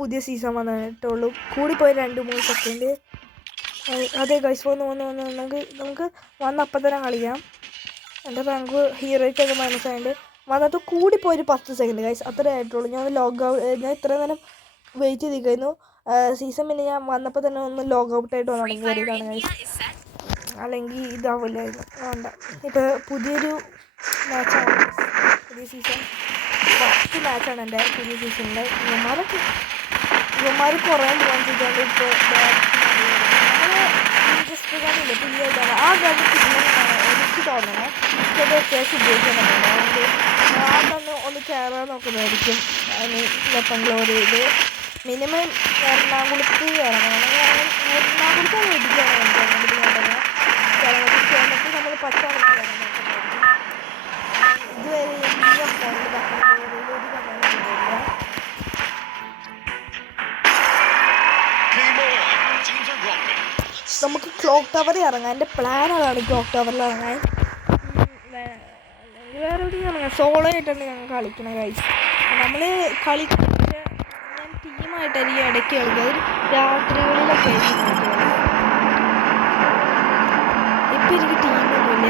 പുതിയ സീസൺ വന്നിട്ടുള്ളൂ. കൂടിപ്പോയി 2-3 സെക്കൻഡ്. അതെ ഗൈസ്, വന്ന് നമുക്ക് വന്നപ്പം തന്നെ കളിക്കാം. എൻ്റെ റാങ്ക് ഹീറോയ്ക്കൊക്കെ മനസ്സിലായിട്ട് വന്നിട്ട് കൂടിപ്പോയി 10 സെക്കൻഡ് ഗൈസ്, അത്രേ ആയിട്ടുള്ളൂ. ഞാൻ ഞാൻ ഇത്രയും നേരം വെയിറ്റ് ചെയ്തിരിക്കുന്നു സീസൺ. പിന്നെ ഞാൻ വന്നപ്പോൾ തന്നെ ഒന്ന് ലോഗ് ഔട്ടായിട്ട് വന്നു കയറിയതാണ് ഗൈസ്, അല്ലെങ്കിൽ ഇതാവില്ലായിരുന്നു. വേണ്ട, ഇപ്പോൾ പുതിയൊരു മാച്ചാണ്, പുതിയ സീസൺ ഫസ്റ്റ് മാച്ചാണ് എൻ്റെ പുതിയ സീസണിൻ്റെ. ഇവന്മാർ കുറേ പോകാൻ ചെയ്തുകൊണ്ട് ഇപ്പോൾ ഇൻട്രസ്റ്റ്കാണില്ല പുതിയതാണ് ആ കാര്യം ചെയ്യുന്നതാണ് എനിക്ക് തോന്നണേ. എനിക്കത് അത്യാവശ്യം ഉപയോഗിക്കുന്നുണ്ട്. അതുകൊണ്ട് ഞാനൊന്ന് ഒന്ന് കയറാൻ നോക്കുന്നതായിരിക്കും. അതിന് വെപ്പൺ ഗ്ലോറി ചെയ്ത് മിനിമം എറണാകുളത്ത് ഇറങ്ങണം. എറണാകുളത്താണ് ഇടിക്കുകയാണ് എനിക്ക് അങ്ങോട്ട് കേരളത്തിൽ നമ്മൾ പച്ചാണ് കയറാൻ നോക്കുന്നതായിരിക്കും. ഇതുവരെ ഈ ഫോണിൽ വെപ്പൺ ഗ്ലോറിയിൽ ഒരു കമ്പനി നമുക്ക് ക്ലോക്ക് ടവറിൽ ഇറങ്ങാം. എൻ്റെ പ്ലാൻ അതാണ്, ക്ലോക്ക് ടവറിൽ ഇറങ്ങാൻ. വേറെ എവിടെയും ഇറങ്ങാം, സോളോ ആയിട്ടാണ് ഞങ്ങൾ കളിക്കണ കാഴ്ച. നമ്മൾ കളിക്കുന്നത് ഞാൻ ടീമായിട്ടായിരിക്കും ഇടയ്ക്ക് കളിക്കുക. ഒരു രാത്രികളിലൊക്കെ ആയിരിക്കും. ഇപ്പം എനിക്ക് ടീമൊന്നുമില്ല.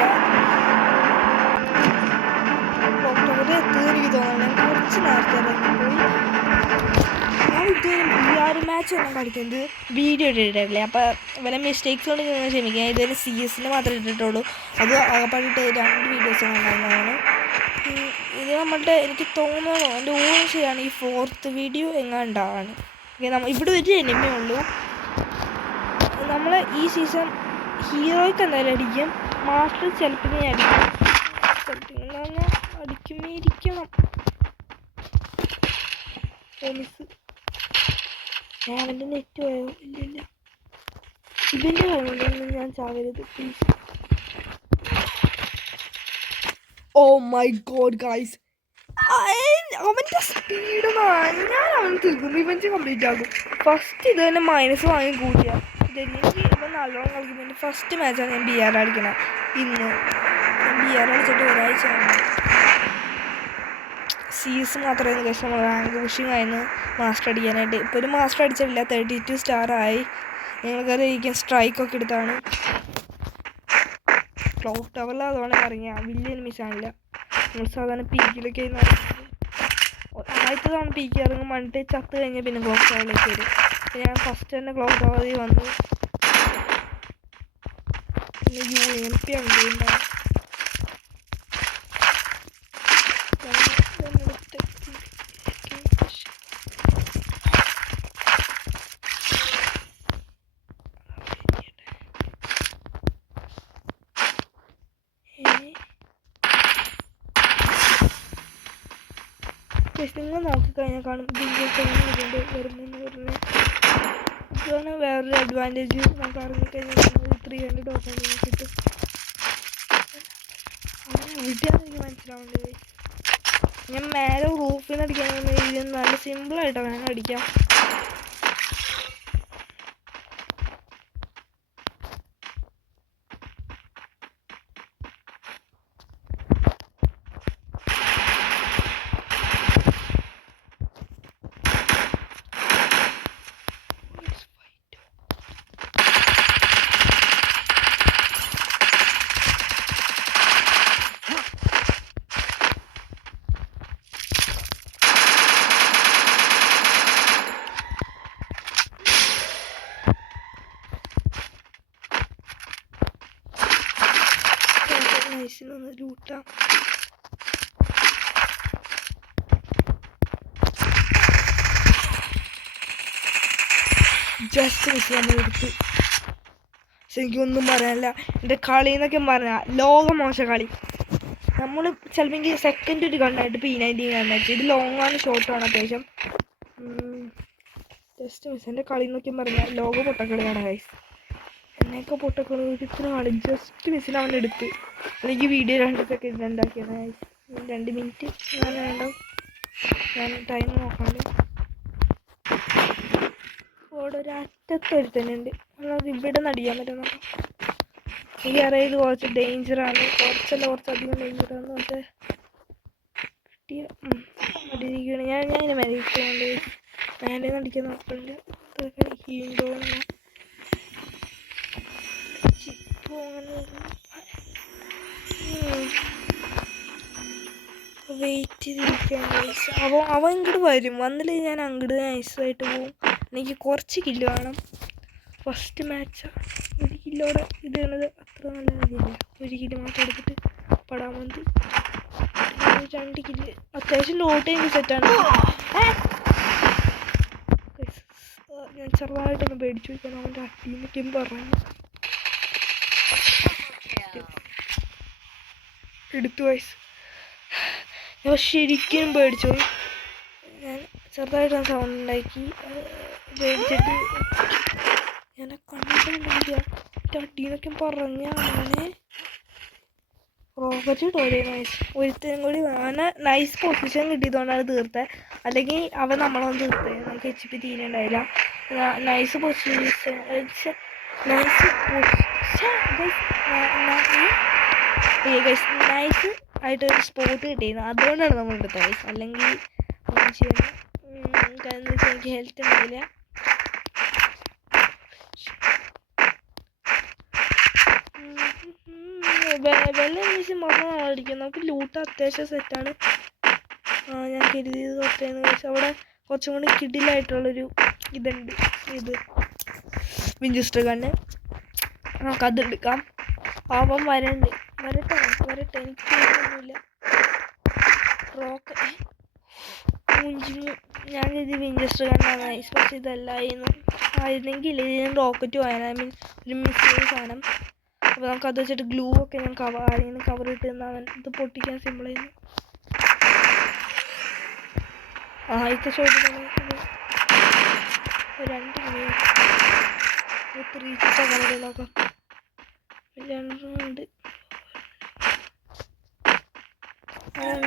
ക്ലോക്ക് ടവറിൽ എത്തുമെന്ന് എനിക്ക് തോന്നുന്നു. ഞാൻ കുറച്ച് നേരത്തെ ഇറങ്ങിപ്പോയി. ഞാൻ ഇതുവരെ ഒരു മാച്ച് ഒന്നും കളിക്കുന്നത് വീഡിയോ ഇട്ടിട്ടില്ലേ. അപ്പോൾ വല്ല മിസ്റ്റേക്സ് കൊണ്ട് നിങ്ങൾ ക്ഷമിക്കുക. ഇതുവരെ CS മാത്രമേ ഇട്ടിട്ടുള്ളൂ. അത് ആകപ്പാടിട്ട് 2 വീഡിയോസ് ഉണ്ടായിരുന്നതാണ്. ഇത് നമ്മളുടെ എനിക്ക് തോന്നുന്നു എൻ്റെ ഊഹം ശരിയാണ്, ഈ 4th വീഡിയോ എങ്ങാണ്ടാണ്. ഇവിടെ ഒരു എനിമേ ഉള്ളൂ. നമ്മൾ ഈ സീസൺ ഹീറോയ്ക്ക് എന്തായാലും അടിക്കും. മാസ്റ്റർ ചിലപ്പോൾ ഞാൻ അടിക്കുമ്പോൾ ഇരിക്കണം. അവൻ്റെ നെറ്റ് പോയോ? ഇല്ല, ഇവൻ്റെ കളിയൊന്നും ഞാൻ ചാവരുത് please. Oh my god guys, അവൻ്റെ സ്പീഡ് ഞാൻ അവന് തീർക്കുന്നു. ഇവൻ്റെ കംപ്ലീറ്റ് ആകും. ഫസ്റ്റ് ഇത് തന്നെ മൈനസ് വാങ്ങി കൂടിയ ഇതെനിക്ക് ഇപ്പം നല്ലോണം കളിക്കുമ്പോൾ ഫസ്റ്റ് മാച്ചാണ് ഞാൻ BR അടിക്കണത്. ഇന്ന് ഞാൻ BR അടിച്ചിട്ട് ഒരാഴ്ച CS മാത്രമായിരുന്നു ഗൈസ് നമ്മൾ റാങ്ക് പുഷിങ് ആയിരുന്നു മാസ്റ്റർ അടിക്കാനായിട്ട്. ഇപ്പോൾ ഒരു മാസ്റ്റർ അടിച്ചിട്ടില്ല, 32 സ്റ്റാർ ആയി. ഞങ്ങൾക്കറിയാം സ്ട്രൈക്കൊക്കെ എടുത്താണ്. ക്ലോക്ക് ടവറിൽ അതുകൊണ്ട് ഇറങ്ങിയ വലിയ എനിമീസാണില്ല. നമ്മൾ സാധാരണ പീക്കിലൊക്കെ ആദ്യത്തെ തവണ പീക്ക് ഇറങ്ങും വന്നിട്ട് ചത്ത് കഴിഞ്ഞാൽ പിന്നെ ക്ലോക്ക് ടവറിലേക്ക് വരും. ഞാൻ ഫസ്റ്റ് തന്നെ ക്ലോക്ക് ടവറിൽ വന്നു. പിന്നെ UMP ഉണ്ടാവും. നിങ്ങൾ നോക്കിക്കഴിഞ്ഞാൽ കാണും വരുമെന്ന് പറഞ്ഞാൽ ഇതാണ് വേറൊരു അഡ്വാൻറ്റേജ്. നമുക്ക് ഇറങ്ങിക്കഴിഞ്ഞാൽ 300 ഒക്കെ കിട്ടും. എവിടെയാണെന്ന് എനിക്ക് മനസ്സിലാവേണ്ടത്. ഞാൻ മേലെ റൂഫിൽ നിന്ന് അടിക്കാൻ നല്ല സിമ്പിളായിട്ടാണ് ഞാൻ അടിക്കാം. നൈസിലൊന്ന് ലൂട്ടാം. ജസ്റ്റ് മിസ് നമ്മൾ എടുത്ത്. പക്ഷെ എനിക്കൊന്നും പറയാനില്ല. എൻ്റെ കളി എന്നൊക്കെ പറഞ്ഞാൽ ലോകം മോശം കളി. നമ്മൾ ചിലപ്പോൾ എനിക്ക് സെക്കൻഡ് ഒരു ഗണ്ണായിട്ട് P90 ഗണ്ണായിട്ട് ഇത് ലോങ്ങാണ് ഷോർട്ടാണ് അത്യാവശ്യം. Just miss. എൻ്റെ കളി എന്നൊക്കെ പറഞ്ഞാൽ ലോക പൊട്ടക്കളിയാണ് ഗൈസ്. എന്നൊക്കെ പൊട്ടക്കളി ഒരുത്തനാണ് ജസ്റ്റ് മിസ്സിന് അവനെടുത്ത്. എനിക്ക് വീഡിയോ 2 സെക്കൻഡ് ഉണ്ടാക്കിയാണ് ഗൈസ്. 2 മിനിറ്റ് ഞാൻ വേണ്ട, ഞാൻ ടൈം നോക്കാണ്ട്. അവിടെ ഒരു അറ്റത്തൊരുത്തനുണ്ട്. അത് ഇവിടെ നിന്ന് അടിക്കാൻ പറ്റുന്ന എനിക്കറിയാം. ഇത് കുറച്ച് ഡേഞ്ചറാണ്, കുറച്ചധികം ഡേഞ്ചറാണ്. പക്ഷേ കിട്ടിയ അടിയിരിക്കുകയാണ്. ഞാൻ ഇങ്ങനെ മരിക്കുന്നുണ്ട്. മേലെ അടിക്കാൻ നോക്കണ്ട ഹീണ്ടോന്ന് ചിപ്പോ അങ്ങനെ വെയിറ്റ് ചെയ്തിരിക്കുകയാണ്. അവൻ ഇങ്ങോട്ട് വരും. വന്നില്ല ഞാൻ അങ്ങോട്ട് നൈസായിട്ട് പോവും. എനിക്ക് കുറച്ച് കില്ല് വേണം. ഫസ്റ്റ് മാച്ച് 1 കില്ലോടെ ഇടുന്നത് അത്ര നല്ല കാര്യമില്ല. 1 കില്ല് മാത്രം എടുത്തിട്ട് പടാൻ മതി. 2 കില്ല് അത്യാവശ്യം ലോട്ട് എനിക്ക് സെറ്റാണ്. ഞാൻ ചെറുതായിട്ടൊന്ന് പേടിച്ചു വയ്ക്കണം. അവൻ്റെ അട്ടീമൊക്കെയും പറഞ്ഞു എടുത്തു വയസ്സ്. ഞാൻ ശരിക്കും പേടിച്ചു. ഞാൻ ചെറുതായിട്ടൊന്ന് സൗണ്ട് ഉണ്ടാക്കി പേടിച്ചിട്ട് ഞാൻ കണ്ടിട്ടുണ്ടെങ്കിൽ അട്ടീനൊക്കെ പറഞ്ഞ അങ്ങനെ റോക്കറ്റ് ഇട്ടോലെ നൈസ്. ഒരുത്തരും കൂടി അവനെ നൈസ് പൊസിഷൻ കിട്ടിയതുകൊണ്ടാണ് തീർത്തത്. അല്ലെങ്കിൽ അവൻ നമ്മളൊന്നും തീർത്തത്. നമുക്ക് HP തീരെ ഉണ്ടായില്ല. നൈസ് പൊസിഷൻ നൈസ് ആയിട്ട് ഒരു സ്പോട്ട് കിട്ടിയിരുന്നു. അതുകൊണ്ടാണ് നമ്മൾ എടുത്തത് ഗൈസ്. അല്ലെങ്കിൽ ഒന്നും ചെയ്യാൻ കാരണം വെച്ചാൽ എനിക്ക് ഹെൽത്ത് ഉണ്ടാവില്ല. വെള്ളം അന്വേഷിച്ച് മാത്രം അടിക്കും. നമുക്ക് ലൂട്ട് അത്യാവശ്യം സെറ്റാണ്. ഞാൻ കരുതിയത് തൊട്ടേന്ന് വെച്ചാൽ അവിടെ കുറച്ചും കൂടി കിഡിലായിട്ടുള്ളൊരു ഇതുണ്ട്. ഇത് വിഞ്ചസ്റ്റർ ഗണ്ണ് നമുക്കത് എടുക്കാം. അവൻ വരട്ടെ. എനിക്ക് പേടിയൊന്നുമില്ല. റോക്കറ്റ് ഞാൻ ഇത് വിഞ്ചസ്റ്റർ ഗണ്ണാണ് നൈസ്. പക്ഷെ ഇതല്ലായിരുന്നു. ആയിരുന്നെങ്കിൽ ഇതിന് റോക്കറ്റ് പോയാൽ ഐ മീൻ ഒരു മിസൈൽ സാധനം. അപ്പോൾ നമുക്കത് വെച്ചിട്ട് ഗ്ലൂ ഒക്കെ ഞാൻ ആരെങ്കിലും കവർ ഇട്ട് തന്നാൽ ഇത് പൊട്ടിക്കാൻ സിമ്പിളായിരുന്നു. ആദ്യത്തെ ഷോട്ട് തന്നെ 2 3 ചീത്ത നോക്കാം.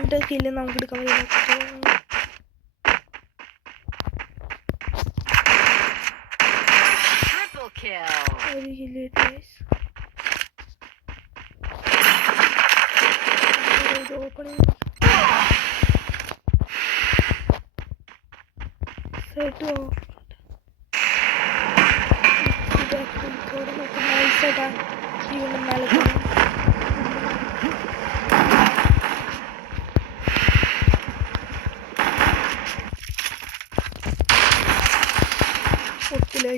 2 കില്ല് നമുക്ക് എടുക്കാൻ പറ്റും. ഒരു കില്ല് ഓപ്പണിങ് സെറ്റ് നൈസായിട്ടാ വീണ്ടും മേലെ ഒത്തിരി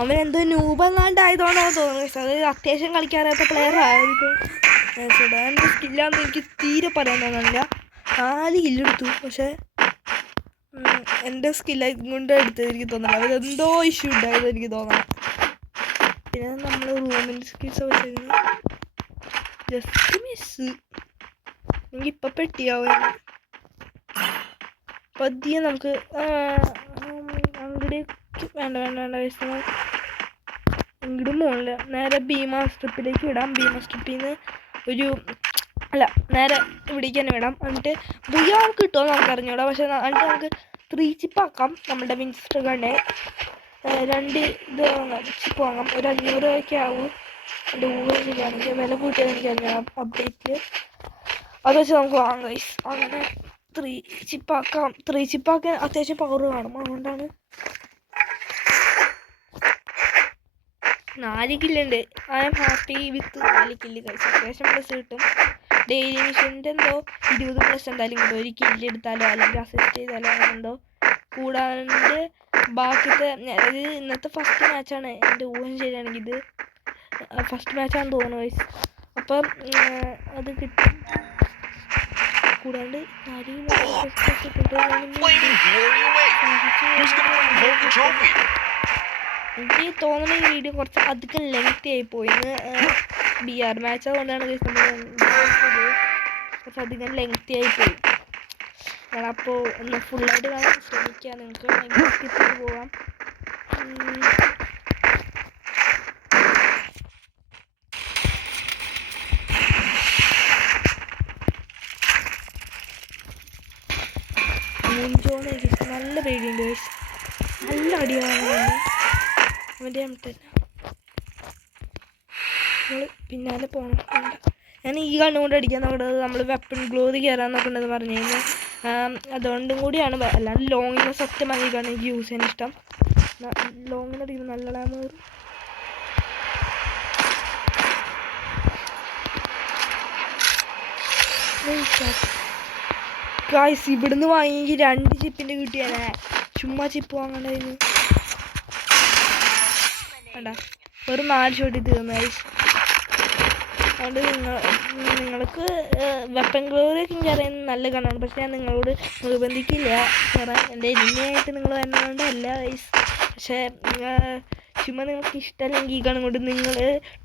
അവൻ എന്തോ നൂപെങ്ങാണ്ടായതുകൊണ്ടാണ് തോന്നുന്നത്. അത് അത്യാവശ്യം കളിക്കാറാത്ത പ്ലെയർ ആയിരിക്കും. എൻ്റെ സ്കില്ലാന്ന് എനിക്ക് തീരെ പറയാൻ തോന്നുന്നില്ല. 4 കില്ലെടുത്തു. പക്ഷെ എൻ്റെ സ്കില്ല കൊണ്ട് എടുത്തത് എനിക്ക് തോന്നുന്നില്ല. അവരെന്തോ ഇഷ്യൂ ഉണ്ടായത് എനിക്ക് തോന്നണം. പിന്നെ നമ്മൾ റൂമിൻ്റെ സ്കിൽസ് വെച്ചിരുന്നു. Just miss. എനിക്കിപ്പോൾ പെട്ടിയാവും. പതിയെ നമുക്ക് അങ്ങോട്ട് വേണ്ട ഇങ്ങോട്ടും പോകണില്ല. നേരെ ഭീമ സ്ട്രിപ്പിലേക്ക് വിടാം. ഭീമ സ്ട്രിപ്പിൽ നിന്ന് നേരെ ഇവിടേക്ക് തന്നെ വിടാം. എന്നിട്ട് ബുയാൾ കിട്ടുമോ നമുക്ക് അറിഞ്ഞൂടാ. പക്ഷെ എന്നിട്ട് നമുക്ക് 3 ചിപ്പാക്കാം. നമ്മുടെ വിൻസ്റ്റർ ഗണ്ണെ 2 ഇത് ചിപ്പ് വാങ്ങാം. ഒരു 500 രൂപയൊക്കെ ആവും. എൻ്റെ ഊഹം ശരിയാണെങ്കിൽ വില കൂട്ടിയത് എനിക്കറിയാം അപ്ഡേറ്റിൽ. അത് വെച്ച് നമുക്ക് വാങ്ങാം ഗൈസ്. അങ്ങനെ 3 ചിപ്പാക്കാം. 3 ചിപ്പാക്കാൻ അത്യാവശ്യം പവർ കാണും. അതുകൊണ്ടാണ് 4 കില്ലുണ്ട്. I am happy with 4 kill കഴിച്ചു. അത്യാവശ്യം പ്ലസ് കിട്ടും. ഡെയിലി മിഷൻ്റെ എന്തോ 20+ എന്തായാലും കിട്ടും. ഒരു കില്ല് എടുത്താലോ അല്ലെങ്കിൽ അസിസ്റ്റ് ചെയ്താലോ അങ്ങനെ എന്തോ. കൂടാണ്ട് ബാക്കിത്തെ അതായത് ഇന്നത്തെ ഫസ്റ്റ് മാച്ചാണ് എൻ്റെ ഊഹം ശരിയാണെങ്കിൽ. ഇത് ഫസ്റ്റ് മാച്ചാണെന്ന് തോന്നുന്നു ഗൈസ്. അപ്പം അത് കിട്ടും. കൂടാണ്ട് എനിക്ക് തോന്നുന്ന ഈ വീഡിയോ കുറച്ച് അധികം ലെങ്തി ആയിപ്പോയിന്ന്. BR മാച്ച് അതുകൊണ്ടാണ് കുറച്ചധികം ലെങ്തി ആയിപ്പോയി. അപ്പോൾ ഒന്ന് ഫുള്ളായിട്ട് കാണാൻ ശ്രമിക്കുക. നിങ്ങൾക്ക് ഭയങ്കര സ്കിപ്പ് ചെയ്ത് പോകാം. മുഞ്ചോന്ന് എനിക്ക് നല്ല പേടിയുണ്ട്. നല്ല അടിയാണ് അവൻ്റെ തന്നെ. നമ്മൾ പിന്നാലെ പോകണം. ഞാൻ ഈ കണ്ണുകൊണ്ട് അടിക്കാൻ നോക്കുന്നത് നമ്മൾ വെപ്പൺ ഗ്ലോറി കയറാൻ നോക്കേണ്ടത് പറഞ്ഞു കഴിഞ്ഞാൽ അതുകൊണ്ടും കൂടിയാണ്. അല്ലാണ്ട് ലോങ്ങിന് സത്യമായി ഈ കണ്ണ് എനിക്ക് യൂസ് ചെയ്യാൻ ഇഷ്ടം. ലോങ്ങിന് അടിക്കുന്നത് നല്ലതാണ്. ഗായ്സ് ഇവിടുന്ന് വാങ്ങിയെങ്കിൽ 2 ചിപ്പിൻ്റെ കിട്ടിയാലേ ചുമ്മാ ചിപ്പ് വാങ്ങണ്ടായിരുന്നു. വേണ്ട ഒരു 4 ഷോട്ടിൽ തീർന്നു ഗായ്സ്. അതുകൊണ്ട് നിങ്ങൾക്ക് വെപ്പൺ ഗ്ലോറിയൊക്കെ എനിക്ക് അറിയുന്നത് നല്ല കണ്ണാണ്. പക്ഷെ ഞാൻ നിങ്ങളോട് നിർബന്ധിക്കില്ല കാരണം എൻ്റെ എനിമയായിട്ട് നിങ്ങൾ വരുന്നതുകൊണ്ടല്ല ഗൈസ്. പക്ഷേ ചുമ്മാ നിങ്ങൾക്ക് ഇഷ്ടമല്ലെങ്കിൽ ഈ കണ്ണും കൊണ്ട് നിങ്ങൾ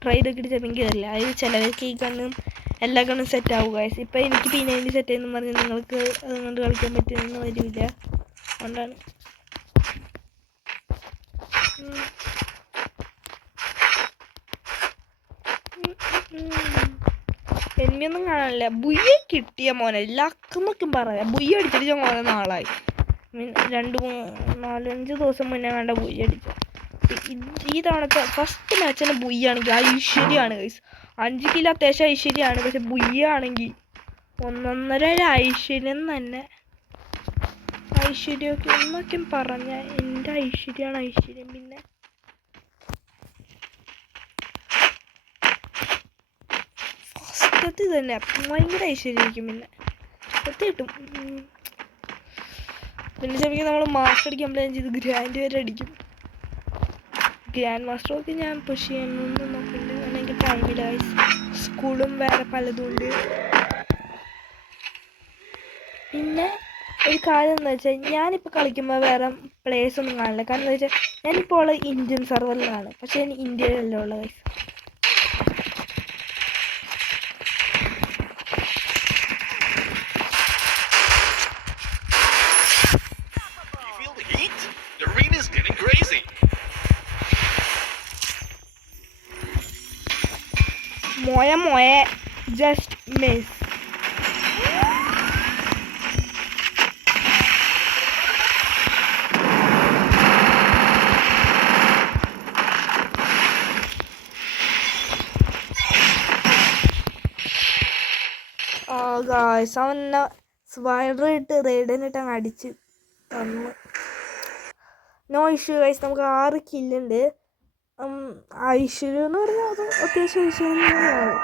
ട്രൈ ചെയ്തിട്ട് ചിലപ്പോൾ കയറില്ല. അത് ചിലവർക്ക് ഈ കണ്ണും എല്ലാ കണ്ണും സെറ്റ് ആവുക ഗൈസ്. ഇപ്പം എനിക്ക് P90 സെറ്റ് ചെയ്യുന്നു പറഞ്ഞ് നിങ്ങൾക്ക് അതുകൊണ്ട് കളിക്കാൻ പറ്റുമെന്ന് വരില്ല. അതുകൊണ്ടാണ് എനിമയൊന്നും കാണാനില്ല. ബുയ്യ കിട്ടിയ മോനെ ലക്കെന്നൊക്കെ പറയാം. ബുയ്യ അടിച്ചിട്ട് ഞാൻ കുറേ നാളായി. 2-4-5 ദിവസം മുന്നേ കണ്ട ബുയ്യ അടിച്ചു. ഈ തവണത്തെ ഫസ്റ്റ് മാച്ചിന് ബുയ്യ ആണെങ്കിൽ ഐശ്വര്യമാണ് ഗൈസ്. 5 കിലോ അത്യാവശ്യം ഐശ്വര്യമാണ്. പക്ഷെ ബുയ്യ ആണെങ്കിൽ 1.5 ഐശ്വര്യം തന്നെ. ഐശ്വര്യമൊക്കെ എന്നൊക്കെ പറഞ്ഞ എൻ്റെ ഐശ്വര്യമാണ് ഐശ്വര്യം. പിന്നെ ഫസ്റ്റത്തിൽ തന്നെ ഭയങ്കര ഐശ്വര്യമായിരിക്കും. പിന്നെ കിട്ടും. പിന്നെ ചിലപ്പോൾ നമ്മൾ മാസ്റ്റർ അടിക്കാൻ പ്ലാൻ ചെയ്ത് ഗ്രാൻഡ് വരെ അടിക്കും. ഗ്രാൻഡ് മാസ്റ്ററൊക്കെ ഞാൻ പുഷ് ചെയ്യാനൊന്നും നോക്കുന്നുണ്ട്. കാരണം എനിക്ക് ടൈമില്ല. സ്കൂളും വേറെ പലതും ഉണ്ട്. പിന്നെ ഒരു കാര്യം എന്താ വെച്ചാൽ ഞാനിപ്പോൾ കളിക്കുമ്പോൾ വേറെ പ്ലേയേഴ്സൊന്നും കാണില്ല. കാരണം എന്താ വെച്ചാൽ ഞാനിപ്പോൾ ഉള്ള ഇന്ത്യൻ സെർവറിലാണ്. പക്ഷേ ഞാൻ ഇന്ത്യയിലല്ല ഉള്ളത് ഗൈസ്. മോയ ജസ്റ്റ് മിസ്. ഗായ്സ് അവൻ സ്പൈഡർ ഇട്ട് റെയ്ഡനിട്ട് അങ്ങ് അടിച്ച് തന്നു. No issue guys. നമുക്ക് 6 കില്ലുണ്ട്. ഐശ്വര്യം എന്ന് പറഞ്ഞാൽ അത് അത്യാവശ്യം ഐശ്വര്യം തന്നെയാണ്.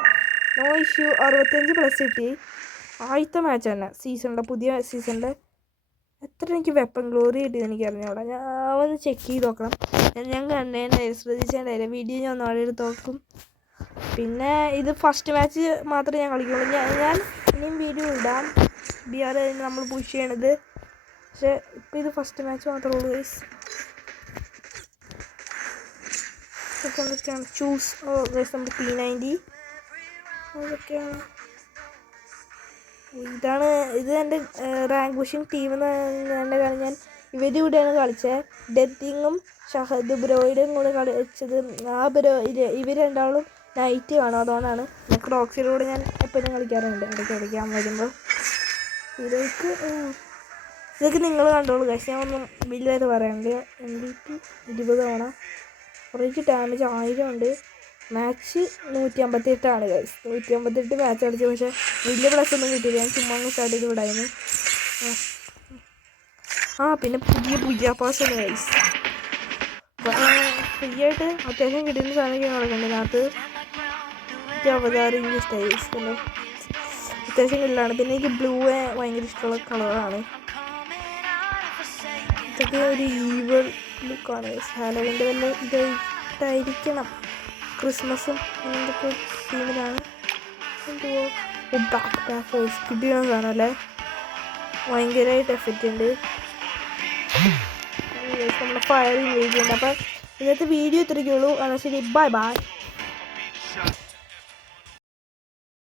No issue. 65+ കിട്ടി. ആദ്യത്തെ മാച്ച് തന്നെ സീസണിൻ്റെ പുതിയ സീസണിൻ്റെ. എത്ര എനിക്ക് വെപ്പൺ ഗ്ലോറി കിട്ടിയത് എനിക്ക് അറിഞ്ഞൂടാ. ഞാൻ ഒന്ന് ചെക്ക് ചെയ്ത് നോക്കണം. ഞാൻ കണ്ടേണ്ടായിരുന്നു, ശ്രദ്ധിച്ചേണ്ടായില്ല. വീഡിയോ ഞാൻ നാളെ എടുത്ത് നോക്കും. പിന്നെ ഇത് ഫസ്റ്റ് മാച്ച് മാത്രമേ ഞാൻ കളിക്കുള്ളൂ. ഞാൻ ഇനിയും വീഡിയോ ഇടാം. BR നമ്മൾ പുഷ് ചെയ്യണത്. പക്ഷേ ഇപ്പോൾ ഇത് ഫസ്റ്റ് മാച്ച് മാത്രമേ ഉള്ളൂ ഗൈസ്. എന്തൊക്കെയാണ് ചൂസ് ഗൈസ്. നമ്മുടെ P90 അതൊക്കെയാണ്. ഇത് എൻ്റെ റാങ്ക് പുഷിങ് ടീം എന്ന് എൻ്റെ കാര്യം. ഞാൻ ഇവരുടെ കൂടെയാണ് കളിച്ചത്. ഡെത്തിങ്ങും ഷഹദ് ബ്രോയിഡും കൂടെ കളിച്ചത്. ഇവർ രണ്ടാളും നൈറ്റ് കാണും. അതുകൊണ്ടാണ് ഞാൻ ക്രോക്സിയുടെ കൂടെ ഞാൻ എപ്പോഴും കളിക്കാറുണ്ട്. ഇടയ്ക്ക് ഞാൻ വരുമ്പോൾ ഇതൊക്കെ നിങ്ങൾ കണ്ടോളൂ ഗൈസ്. ഞാൻ ഒന്നും വലിയതായിട്ട് പറയാനുണ്ട്. MVP 20 തവണ. കുറേക്ക് ഡാമേജ് 1000 ഉണ്ട്. Match 158 guys. 158 മാച്ച് കളിച്ചു. പക്ഷേ വലിയ പ്ലസ് ഒന്നും കിട്ടിയില്ല. ഞാൻ ചുമ്മാ സ്റ്റാർട്ട് ചെയ്ത് വിടായിരുന്നു. പിന്നെ പുതിയ പാസ്സാണ് ഗൈസ്. ഫ്രീ ആയിട്ട് അത്യാവശ്യം കിട്ടുന്ന സാധനമൊക്കെ നടക്കുന്നുണ്ട്. അതിനകത്ത് അവതാരം എനിക്ക് ഇഷ്ടമായി ഗൈസ്. അത്യാവശ്യം കില്ലാണ്. പിന്നെ എനിക്ക് ബ്ലൂ ഭയങ്കര ഇഷ്ടമുള്ള കളറാണ്. ഇതൊക്കെ ഒരു ഈവൽ ലുക്കാണ് ഗൈസ്. ഹാലോവിൻ്റെ വല്ല ഇതായിരിക്കണം. ക്രിസ്മസും അങ്ങനത്തെ തീമിലാണ്. ബാക്ക് ഫേസ് കിട്ടിയെന്ന് കാണാമല്ലേ. ഭയങ്കരമായിട്ട് എഫക്റ്റ് ഉണ്ട്. നമ്മുടെ ഫയർ ഇമേജ് ഉണ്ട്. അപ്പം ഇന്നത്തെ വീഡിയോ ഇത്രയ്ക്കുള്ളൂ. എന്നാൽ ശരി, ബൈ.